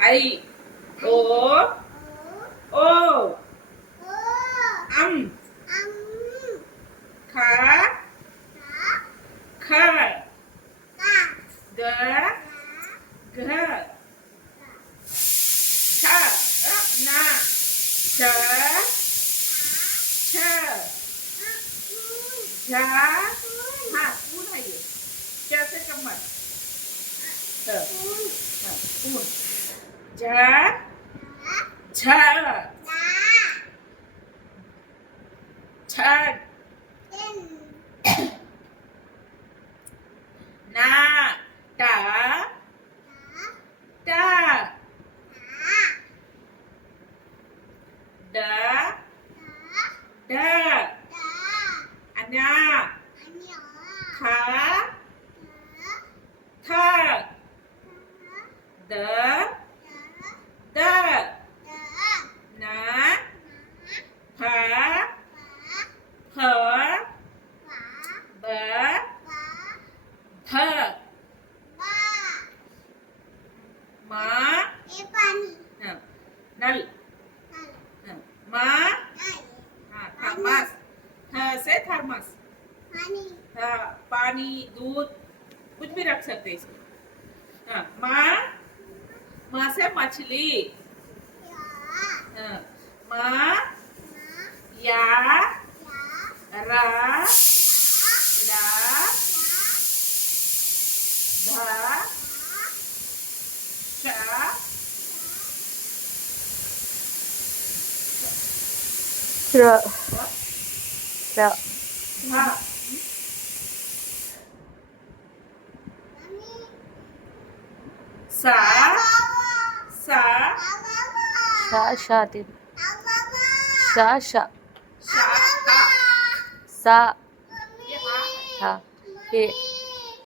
ai O O âm. Khá khờ gờ. Gờ. Chơ na. Chơ chơ giá ha cú này chơ sẽ trong mặt chơ ha cú Dạ. Cha. Cha. Na. ta Ta. Đã. Đa. Anna. Khá. फ ब मा नल थर्मस थ से थर्मस पानी दूध कुछ भी रख सकते इसमें माँ माँ से मछली माँ Ya. Ra. La. Da. Sya. Ra. Ra. Ha. Sa. Sa. Sa. Sa. Sa. Sa. સા હા કે